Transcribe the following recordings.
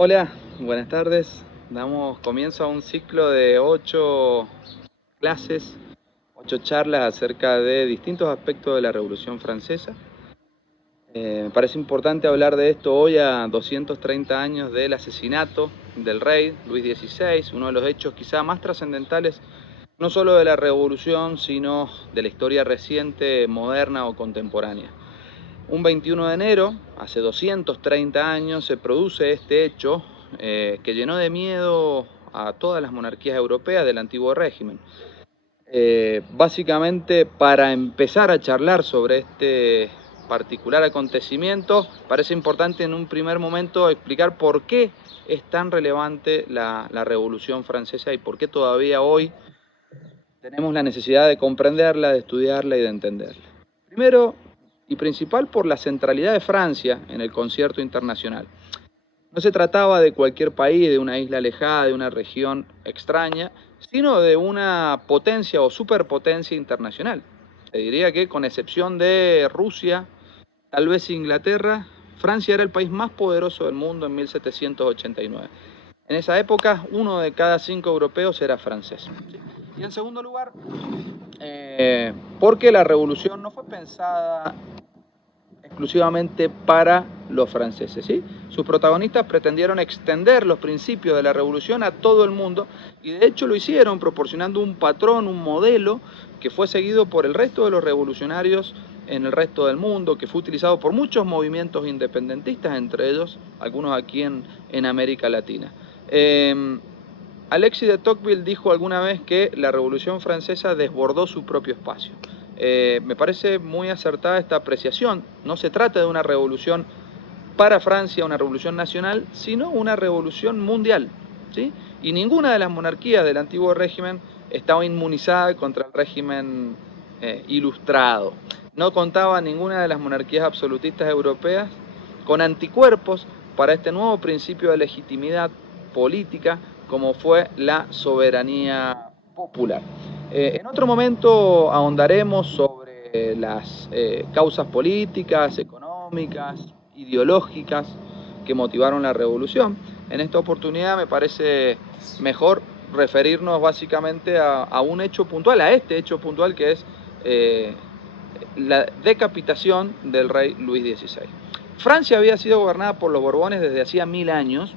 Hola, buenas tardes. Damos comienzo a un ciclo de 8 clases, 8 charlas acerca de distintos aspectos de la Revolución Francesa. Me parece importante hablar de esto hoy a 230 años del asesinato del rey Luis XVI, uno de los hechos quizá más trascendentales, no solo de la Revolución, sino de la historia reciente, moderna o contemporánea. Un 21 de enero, hace 230 años, se produce este hecho que llenó de miedo a todas las monarquías europeas del antiguo régimen. Básicamente, para empezar a charlar sobre este particular acontecimiento, parece importante en un primer momento explicar por qué es tan relevante la Revolución Francesa y por qué todavía hoy tenemos la necesidad de comprenderla, de estudiarla y de entenderla. Primero y principal por la centralidad de Francia en el concierto internacional. No se trataba de cualquier país, de una isla alejada, de una región extraña, sino de una potencia o superpotencia internacional. Se diría que, con excepción de Rusia, tal vez Inglaterra, Francia era el país más poderoso del mundo en 1789. En esa época, 1 de cada 5 europeos era francés. Y en segundo lugar, porque la revolución no fue pensada exclusivamente para los franceses, ¿sí? Sus protagonistas pretendieron extender los principios de la revolución a todo el mundo y de hecho lo hicieron proporcionando un patrón, un modelo que fue seguido por el resto de los revolucionarios en el resto del mundo, que fue utilizado por muchos movimientos independentistas, entre ellos algunos aquí en América Latina. Alexis de Tocqueville dijo alguna vez que la Revolución Francesa desbordó su propio espacio. Me parece muy acertada esta apreciación. No se trata de una revolución para Francia, una revolución nacional, sino una revolución mundial, ¿sí? Y ninguna de las monarquías del antiguo régimen estaba inmunizada contra el régimen ilustrado. No contaba ninguna de las monarquías absolutistas europeas con anticuerpos para este nuevo principio de legitimidad política como fue la soberanía popular. En otro momento ahondaremos sobre las causas políticas, económicas, ideológicas que motivaron la revolución. En esta oportunidad me parece mejor referirnos básicamente a un hecho puntual, a este hecho puntual que es la decapitación del rey Luis XVI. Francia había sido gobernada por los Borbones desde hacía 1000 años.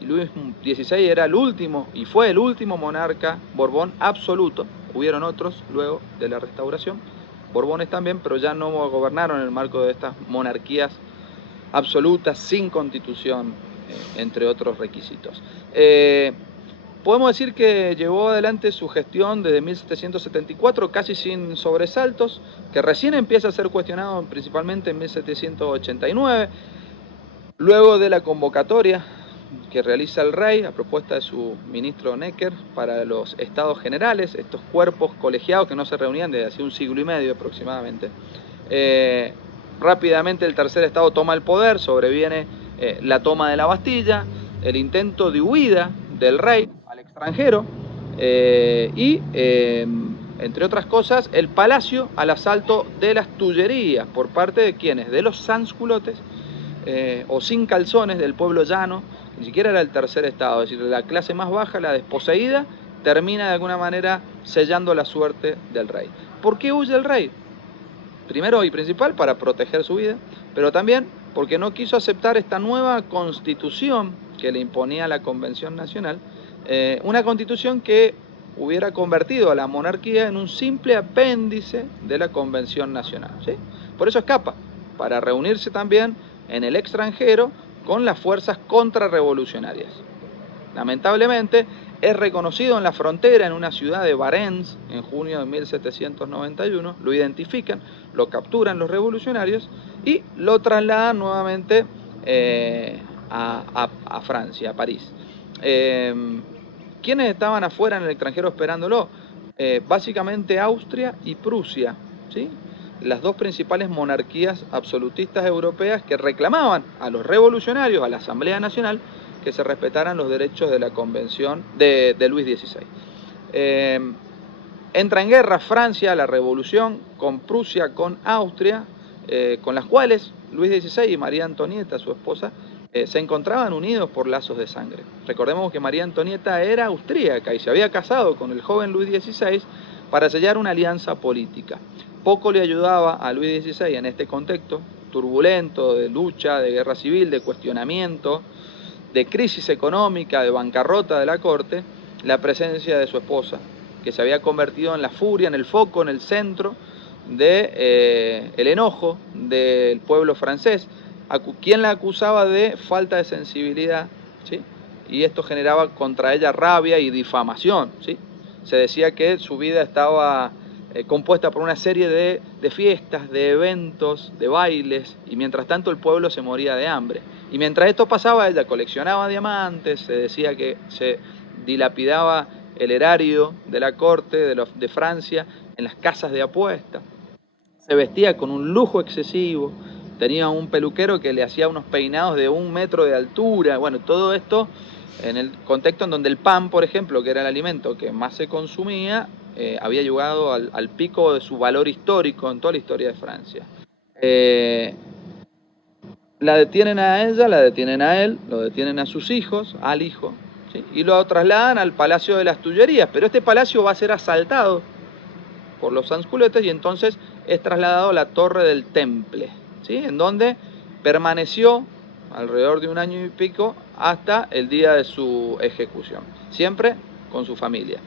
Luis XVI era el último y fue el último monarca Borbón absoluto. Hubieron otros luego de la restauración, Borbones también, pero ya no gobernaron en el marco de estas monarquías absolutas sin constitución, entre otros requisitos. Podemos decir que llevó adelante su gestión desde 1774 casi sin sobresaltos, que recién empieza a ser cuestionado principalmente en 1789, luego de la convocatoria que realiza el rey a propuesta de su ministro Necker para los estados generales, estos cuerpos colegiados que no se reunían desde hace un siglo y medio aproximadamente. Rápidamente el tercer estado toma el poder, sobreviene la toma de la Bastilla, el intento de huida del rey al extranjero y, entre otras cosas, el palacio al asalto de las Tullerías por parte de quienes, de los sansculotes o sin calzones del pueblo llano, ni siquiera era el tercer estado, es decir, la clase más baja, la desposeída, termina de alguna manera sellando la suerte del rey. ¿Por qué huye el rey? Primero y principal para proteger su vida, pero también porque no quiso aceptar esta nueva constitución que le imponía la Convención Nacional, una constitución que hubiera convertido a la monarquía en un simple apéndice de la Convención Nacional, ¿sí? Por eso escapa, para reunirse también en el extranjero con las fuerzas contrarrevolucionarias. Lamentablemente, es reconocido en la frontera, en una ciudad de Varennes, en junio de 1791, lo identifican, lo capturan los revolucionarios y lo trasladan nuevamente a Francia, a París. ¿Quiénes estaban afuera en el extranjero esperándolo? Básicamente Austria y Prusia, ¿sí? Las dos principales monarquías absolutistas europeas que reclamaban a los revolucionarios, a la Asamblea Nacional, que se respetaran los derechos de la Convención de Luis XVI. Entra en guerra Francia, la revolución, con Prusia, con Austria, con las cuales Luis XVI y María Antonieta, su esposa, se encontraban unidos por lazos de sangre. Recordemos que María Antonieta era austríaca y se había casado con el joven Luis XVI para sellar una alianza política. Poco le ayudaba a Luis XVI en este contexto turbulento de lucha, de guerra civil, de cuestionamiento, de crisis económica, de bancarrota de la corte, la presencia de su esposa, que se había convertido en la furia, en el foco, en el centro de el enojo del pueblo francés, quien la acusaba de falta de sensibilidad, ¿sí? Y esto generaba contra ella rabia y difamación, ¿sí? Se decía que su vida estaba compuesta por una serie de fiestas, de eventos, de bailes, y mientras tanto el pueblo se moría de hambre. Y mientras esto pasaba, ella coleccionaba diamantes, se decía que se dilapidaba el erario de la corte de Francia en las casas de apuesta. Se vestía con un lujo excesivo, tenía un peluquero que le hacía unos peinados de 1 metro de altura. Bueno, todo esto en el contexto en donde el pan, por ejemplo, que era el alimento que más se consumía, había llegado al pico de su valor histórico en toda la historia de Francia. La detienen a ella, la detienen a él, lo detienen a sus hijos, al hijo, ¿sí? Y lo trasladan al Palacio de las Tullerías, pero este palacio va a ser asaltado por los sansculottes y entonces es trasladado a la Torre del Temple, ¿sí? En donde permaneció alrededor de 1 año y pico hasta el día de su ejecución, siempre con su familia.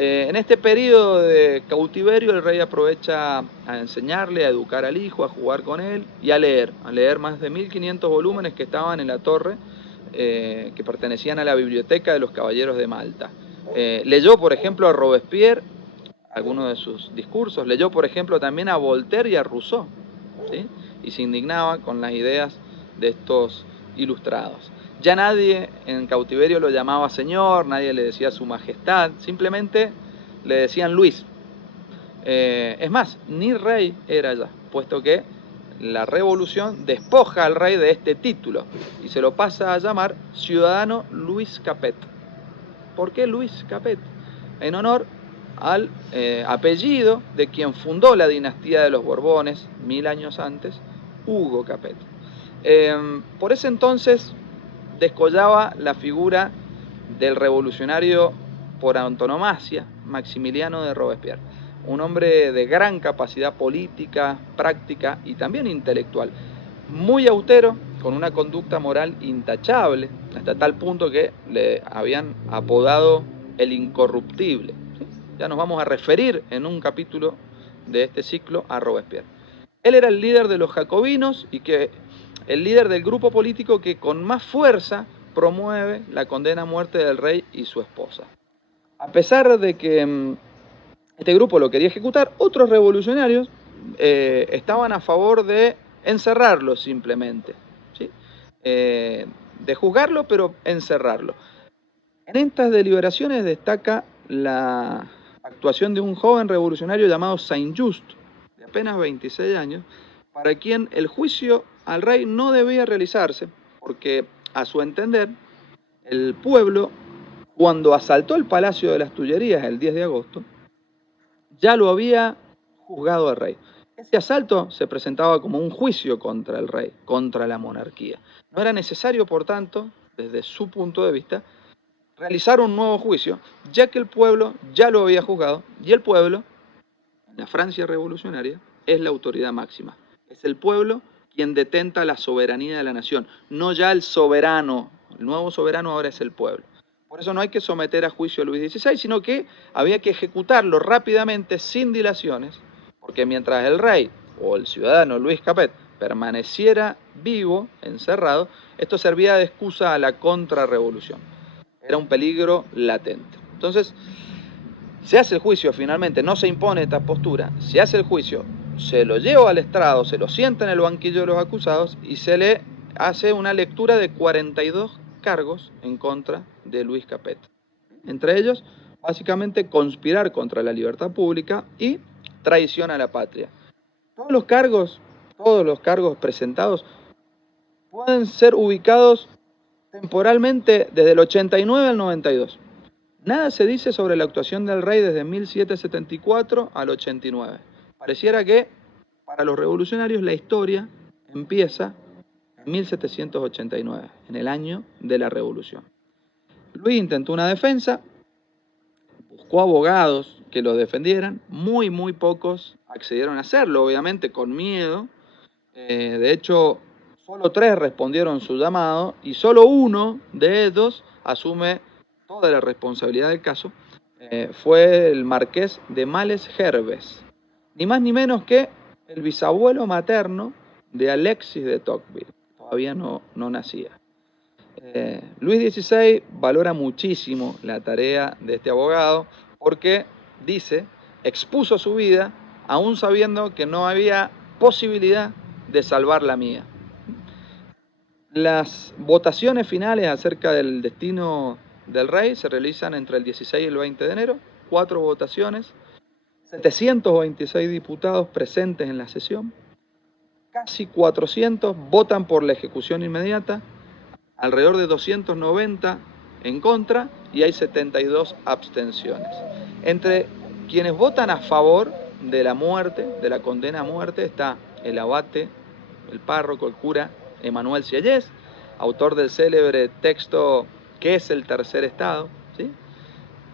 En este periodo de cautiverio el rey aprovecha a enseñarle, a educar al hijo, a jugar con él y a leer más de 1500 volúmenes que estaban en la torre, que pertenecían a la biblioteca de los caballeros de Malta. Leyó, por ejemplo, a Robespierre, algunos de sus discursos, leyó, por ejemplo, también a Voltaire y a Rousseau, ¿sí? Y se indignaba con las ideas de estos ilustrados. Ya nadie en cautiverio lo llamaba señor, nadie le decía su majestad, simplemente le decían Luis. Es más, ni rey era ya, puesto que la revolución despoja al rey de este título y se lo pasa a llamar ciudadano Luis Capet. ¿Por qué Luis Capet? En honor al apellido de quien fundó la dinastía de los Borbones 1000 años antes, Hugo Capet. Por ese entonces descollaba la figura del revolucionario por antonomasia, Maximiliano de Robespierre, un hombre de gran capacidad política, práctica y también intelectual, muy austero, con una conducta moral intachable, hasta tal punto que le habían apodado el incorruptible. ¿Sí? Ya nos vamos a referir en un capítulo de este ciclo a Robespierre. Él era el líder de los jacobinos y el líder del grupo político que con más fuerza promueve la condena a muerte del rey y su esposa. A pesar de que este grupo lo quería ejecutar, otros revolucionarios estaban a favor de encerrarlo simplemente, ¿sí? De juzgarlo, pero encerrarlo. En estas deliberaciones destaca la actuación de un joven revolucionario llamado Saint-Just, de apenas 26 años, para quien el juicio al rey no debía realizarse, porque a su entender, el pueblo, cuando asaltó el Palacio de las Tullerías el 10 de agosto, ya lo había juzgado al rey. Ese asalto se presentaba como un juicio contra el rey, contra la monarquía. No era necesario, por tanto, desde su punto de vista, realizar un nuevo juicio, ya que el pueblo ya lo había juzgado, y el pueblo, en la Francia revolucionaria, es la autoridad máxima. Es el pueblo quien detenta la soberanía de la nación, no ya el soberano. El nuevo soberano ahora es el pueblo. Por eso no hay que someter a juicio a Luis XVI, sino que había que ejecutarlo rápidamente, sin dilaciones, porque mientras el rey o el ciudadano Luis Capet permaneciera vivo, encerrado, esto servía de excusa a la contrarrevolución. Era un peligro latente. Entonces, se hace el juicio finalmente, no se impone esta postura, se hace el juicio, se lo lleva al estrado, se lo sienta en el banquillo de los acusados y se le hace una lectura de 42 cargos en contra de Luis Capet. Entre ellos, básicamente, conspirar contra la libertad pública y traición a la patria. Todos los cargos presentados pueden ser ubicados temporalmente desde el 89 al 92. Nada se dice sobre la actuación del rey desde 1774 al 89. Pareciera que para los revolucionarios la historia empieza en 1789, en el año de la Revolución. Luis intentó una defensa, buscó abogados que lo defendieran, muy pocos accedieron a hacerlo, obviamente con miedo. De hecho, solo 3 respondieron su llamado y solo uno de ellos asume toda la responsabilidad del caso. Fue el marqués de Males Herbes, ni más ni menos que el bisabuelo materno de Alexis de Tocqueville. Todavía no nacía. Luis XVI valora muchísimo la tarea de este abogado porque, dice, expuso su vida aún sabiendo que no había posibilidad de salvar la mía. Las votaciones finales acerca del destino del rey se realizan entre el 16 y el 20 de enero, 4 votaciones, 726 diputados presentes en la sesión, casi 400 votan por la ejecución inmediata, alrededor de 290 en contra y hay 72 abstenciones. Entre quienes votan a favor de la muerte, de la condena a muerte, está el abate, el párroco, el cura Emmanuel Sieyès, autor del célebre texto ¿Qué es el tercer estado?, ¿sí?,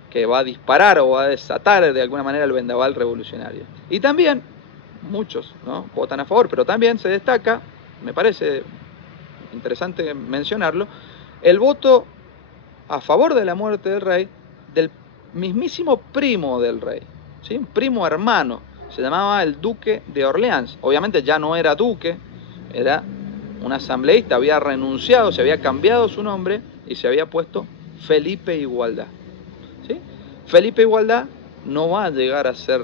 que va a disparar o va a desatar de alguna manera el vendaval revolucionario. Y también muchos, ¿no?, votan a favor, pero también se destaca, me parece interesante mencionarlo, el voto a favor de la muerte del rey del mismísimo primo del rey, ¿sí?, un primo hermano, se llamaba el duque de Orleans. Obviamente ya no era duque, era un asambleísta, había renunciado, se había cambiado su nombre y se había puesto Felipe Igualdad, ¿sí? Felipe Igualdad no va a llegar a ser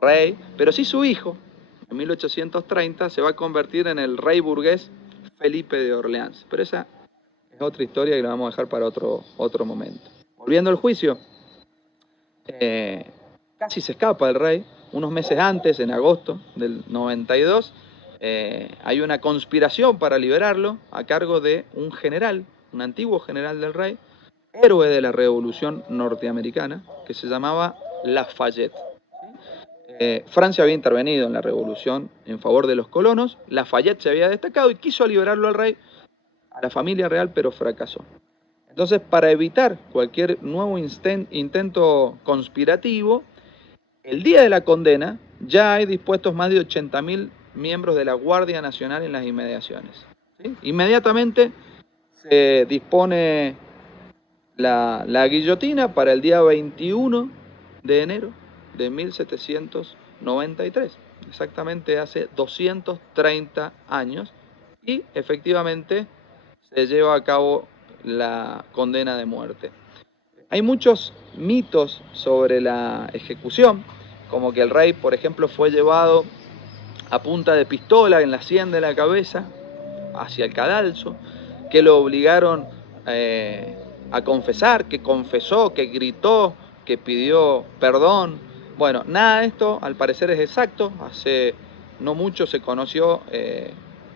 rey, pero sí su hijo, en 1830, se va a convertir en el rey burgués Felipe de Orleans. Pero esa es otra historia y la vamos a dejar para otro momento. Volviendo al juicio, casi se escapa el rey. Unos meses antes, en agosto del 92, hay una conspiración para liberarlo a cargo de un general, un antiguo general del rey, héroe de la Revolución norteamericana, que se llamaba Lafayette. Francia había intervenido en la revolución en favor de los colonos, Lafayette se había destacado y quiso liberarlo al rey, a la familia real, pero fracasó. Entonces, para evitar cualquier nuevo intento conspirativo, el día de la condena ya hay dispuestos más de 80.000 miembros de la Guardia Nacional en las inmediaciones, ¿sí? Inmediatamente se dispone la guillotina para el día 21 de enero de 1793, exactamente hace 230 años, y efectivamente se lleva a cabo la condena de muerte. Hay muchos mitos sobre la ejecución, como que el rey, por ejemplo, fue llevado a punta de pistola en la sien de la cabeza hacia el cadalso, que lo obligaron a confesar, que confesó, que gritó, que pidió perdón. Bueno, nada de esto al parecer es exacto. Hace no mucho se conoció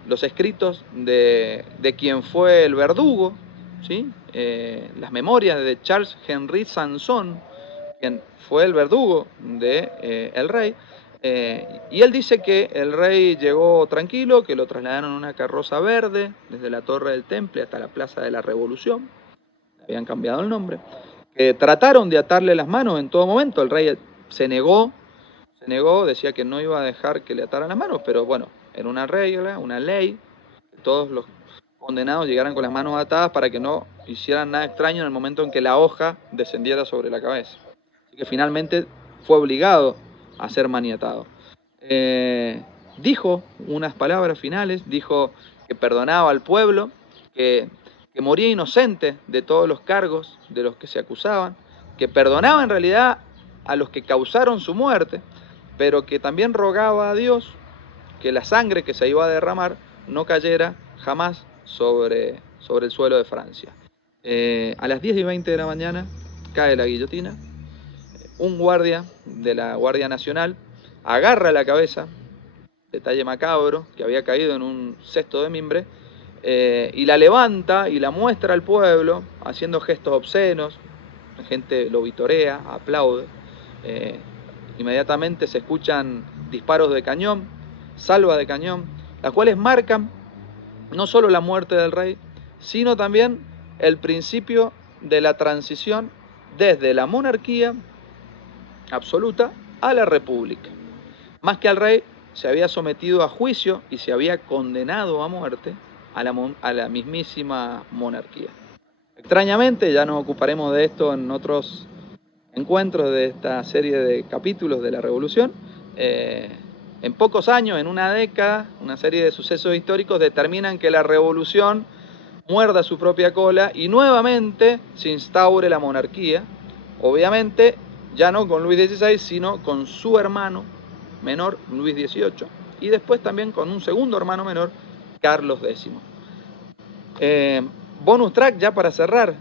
los escritos de quien fue el verdugo, ¿sí? Las memorias de Charles Henry Sanson, quien fue el verdugo de el rey. Y él dice que el rey llegó tranquilo, que lo trasladaron en una carroza verde desde la Torre del Temple hasta la Plaza de la Revolución, habían cambiado el nombre, que trataron de atarle las manos en todo momento, el rey se negó, decía que no iba a dejar que le ataran las manos, pero bueno, era una regla, una ley, que todos los condenados llegaran con las manos atadas para que no hicieran nada extraño en el momento en que la hoja descendiera sobre la cabeza. Así que finalmente fue obligado a ser maniatado. Dijo unas palabras finales, dijo que perdonaba al pueblo, que moría inocente de todos los cargos de los que se acusaban, que perdonaba en realidad a los que causaron su muerte, pero que también rogaba a Dios que la sangre que se iba a derramar no cayera jamás sobre el suelo de Francia. A las 10:20 de la mañana cae la guillotina. Un guardia de la Guardia Nacional agarra la cabeza, detalle macabro, que había caído en un cesto de mimbre, y la levanta y la muestra al pueblo, haciendo gestos obscenos. La gente lo vitorea, aplaude. Inmediatamente se escuchan disparos de cañón, salvas de cañón, las cuales marcan no solo la muerte del rey, sino también el principio de la transición desde la monarquía absoluta a la república. Más que al rey, se había sometido a juicio y se había condenado a muerte a la mismísima monarquía. Extrañamente, ya nos ocuparemos de esto en otros encuentros de esta serie de capítulos de la Revolución. En pocos años, en una década, una serie de sucesos históricos determinan que la Revolución muerda su propia cola y nuevamente se instaure la monarquía, obviamente ya no con Luis XVI, sino con su hermano menor, Luis XVIII, y después también con un segundo hermano menor, Carlos X. Bonus track ya para cerrar.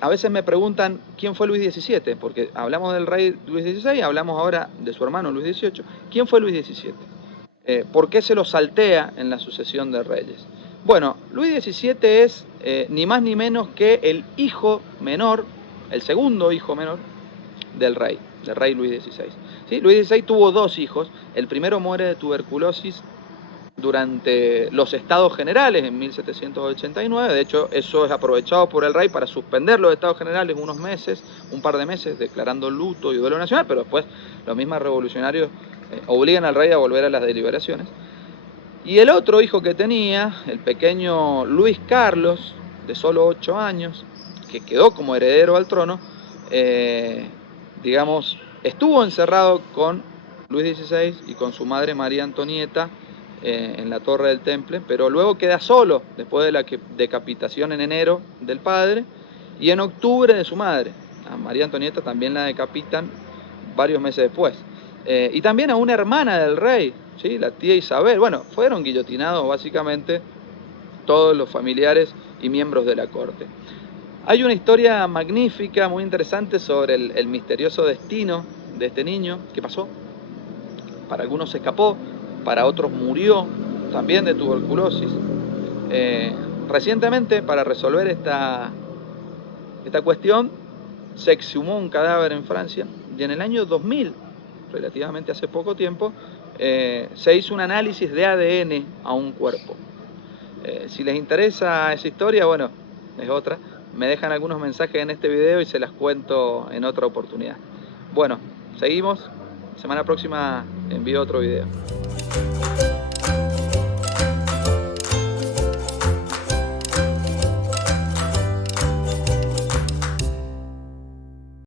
A veces me preguntan quién fue Luis XVII, porque hablamos del rey Luis XVI, hablamos ahora de su hermano Luis XVIII. ¿Quién fue Luis XVII? ¿Por qué se lo saltea en la sucesión de reyes? Bueno, Luis XVII es ni más ni menos que el hijo menor, el segundo hijo menor del rey Luis XVI. ¿Sí? Luis XVI tuvo dos hijos, el primero muere de tuberculosis durante los estados generales en 1789, de hecho eso es aprovechado por el rey para suspender los estados generales unos meses, un par de meses, declarando luto y duelo nacional, pero después los mismos revolucionarios obligan al rey a volver a las deliberaciones. Y el otro hijo que tenía, el pequeño Luis Carlos, de solo 8 años, que quedó como heredero al trono, digamos, estuvo encerrado con Luis XVI y con su madre María Antonieta en la Torre del Temple, pero luego queda solo después de la decapitación en enero del padre y en octubre de su madre. A María Antonieta también la decapitan varios meses después. Y también a una hermana del rey, ¿sí? La tía Isabel. Bueno, fueron guillotinados básicamente todos los familiares y miembros de la corte. Hay una historia magnífica, muy interesante sobre el misterioso destino de este niño. ¿Qué pasó? Para algunos se escapó, para otros murió también de tuberculosis. Recientemente, para resolver esta cuestión, se exhumó un cadáver en Francia y en el año 2000, relativamente hace poco tiempo, se hizo un análisis de ADN a un cuerpo. Si les interesa esa historia, bueno, es otra. Me dejan algunos mensajes en este video y se las cuento en otra oportunidad. Bueno, seguimos. Semana próxima envío otro video.